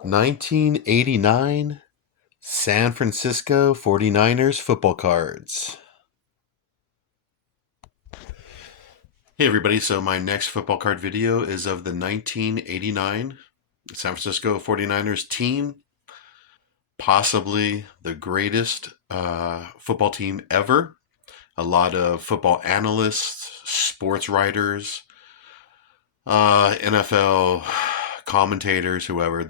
1989 San Francisco 49ers football cards. Hey everybody, so my next football card video is of the 1989 San Francisco 49ers team, possibly the greatest football team ever. A lot of football analysts, sports writers, NFL commentators, whoever,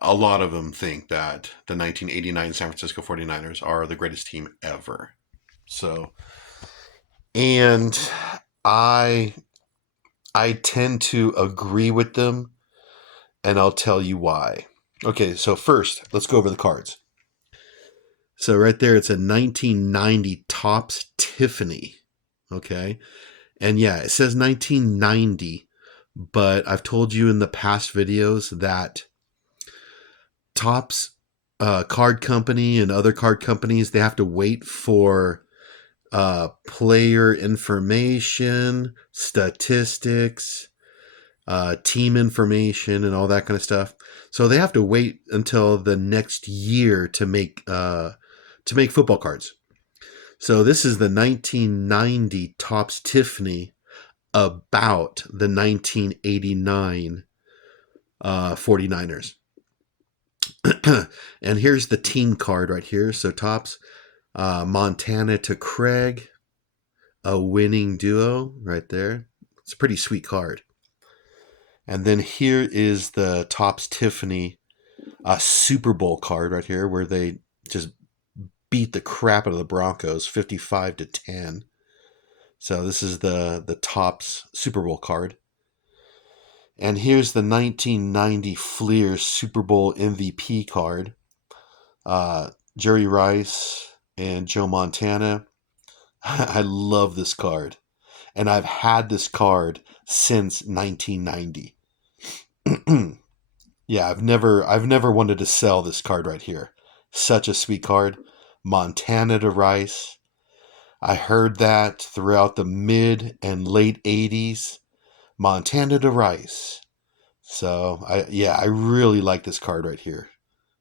a lot of them think that the 1989 San Francisco 49ers are the greatest team ever. So, and I I tend to agree with them, and I'll tell you why. Okay, so first, let's go over the cards. So right there, it's a 1990 Topps Tiffany. Okay, and yeah, it says 1990, but I've told you in the past videos that Topps card company and other card companies, they have to wait for player information, statistics, team information, and all that kind of stuff. So they have to wait until the next year to make football cards. So this is the 1990 Topps Tiffany about the 1989 49ers. And here's the team card right here. So Topps, Montana to Craig, a winning duo right there. It's a pretty sweet card. And then here is the Topps Tiffany Super Bowl card right here, where they just beat the crap out of the Broncos 55-10. So this is the Topps Super Bowl card. And here's the 1990 Fleer Super Bowl MVP card. Jerry Rice and Joe Montana. I love this card. And I've had this card since 1990. Yeah, I've never wanted to sell this card right here. Such a sweet card. Montana to Rice. I heard that throughout the mid and late 80s. Montana to Rice. So, I really like this card right here.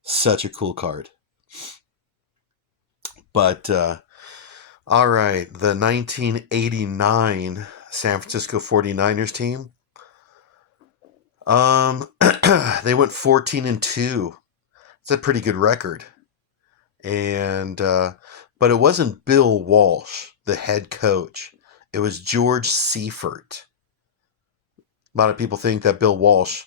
Such a cool card. But all right, the 1989 San Francisco 49ers team. They went 14-2. It's a pretty good record. And but it wasn't Bill Walsh, the head coach. It was George Seifert. A lot of people think that Bill Walsh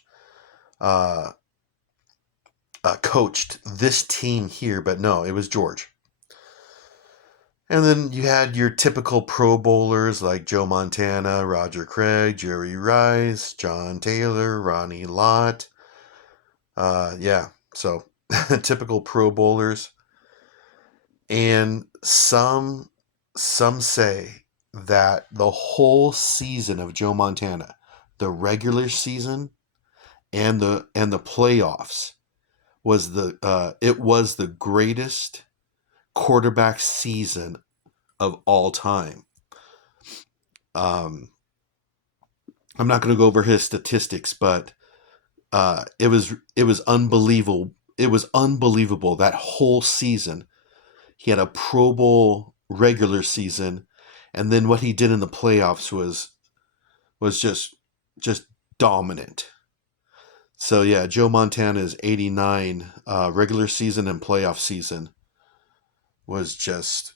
coached this team here, but no, it was George. And then you had your typical Pro Bowlers like Joe Montana, Roger Craig, Jerry Rice, John Taylor, Ronnie Lott. So typical Pro Bowlers. And some say that the whole season of Joe Montana, the regular season and the playoffs, was the greatest quarterback season of all time. I'm not going to go over his statistics, but it was unbelievable. It was unbelievable that whole season. He had a Pro Bowl regular season, and then what he did in the playoffs was just dominant. So yeah, Joe Montana's 89 regular season and playoff season was just,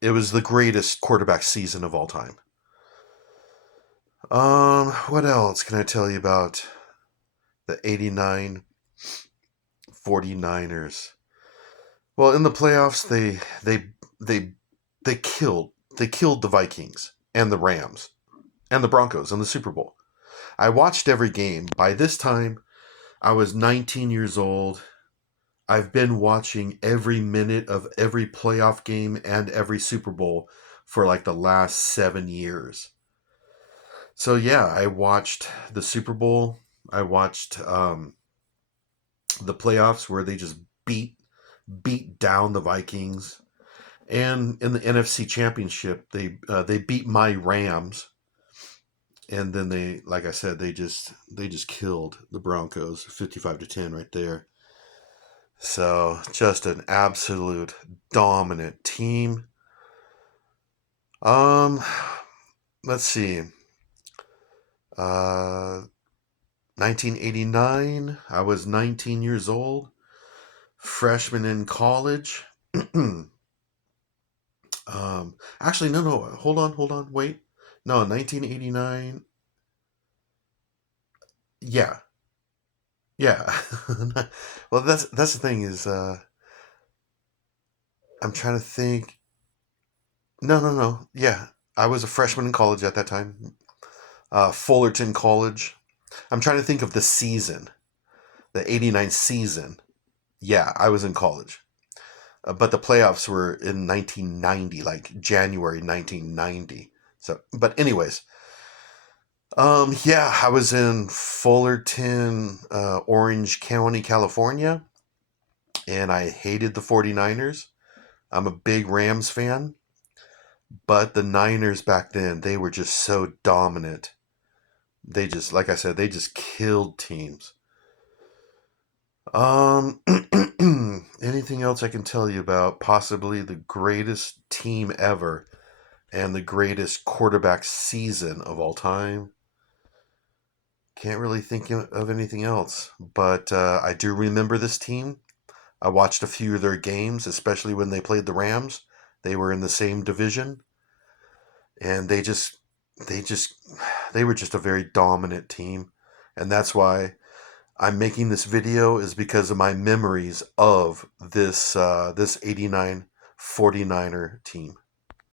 it was the greatest quarterback season of all time. What else can I tell you about the 89 49ers? Well, in the playoffs, they killed the Vikings and the Rams and the Broncos in the Super Bowl. I watched every game. By this time, I was 19 years old. I've been watching every minute of every playoff game and every Super Bowl for like the last 7 years. So yeah, I watched the Super Bowl. I watched the playoffs where they just beat down the Vikings, and in the NFC Championship they beat my Rams. And then they, like I said, they just killed the Broncos 55-10 right there. So just an absolute dominant team. Um, let's see. 1989. I was 19 years old, freshman in college. Actually, no. Hold on. Wait. No, 1989. Yeah, yeah. Well, that's the thing is, I'm trying to think. No. Yeah, I was a freshman in college at that time. Fullerton College. I'm trying to think of the season, the '89 season. Yeah, I was in college. But the playoffs were in 1990, like January 1990. So, but anyways, yeah, I was in Fullerton, Orange County, California, and I hated the 49ers. I'm a big Rams fan, but the Niners back then, they were just so dominant. They just, like I said, they just killed teams. Um, anything else I can tell you about possibly the greatest team ever and the greatest quarterback season of all time? Can't really think of anything else, but I do remember this team. I watched a few of their games, especially when they played the Rams. They were in the same division, and they just, they were just a very dominant team, and that's why I'm making this video is because of my memories of this '89 49er team.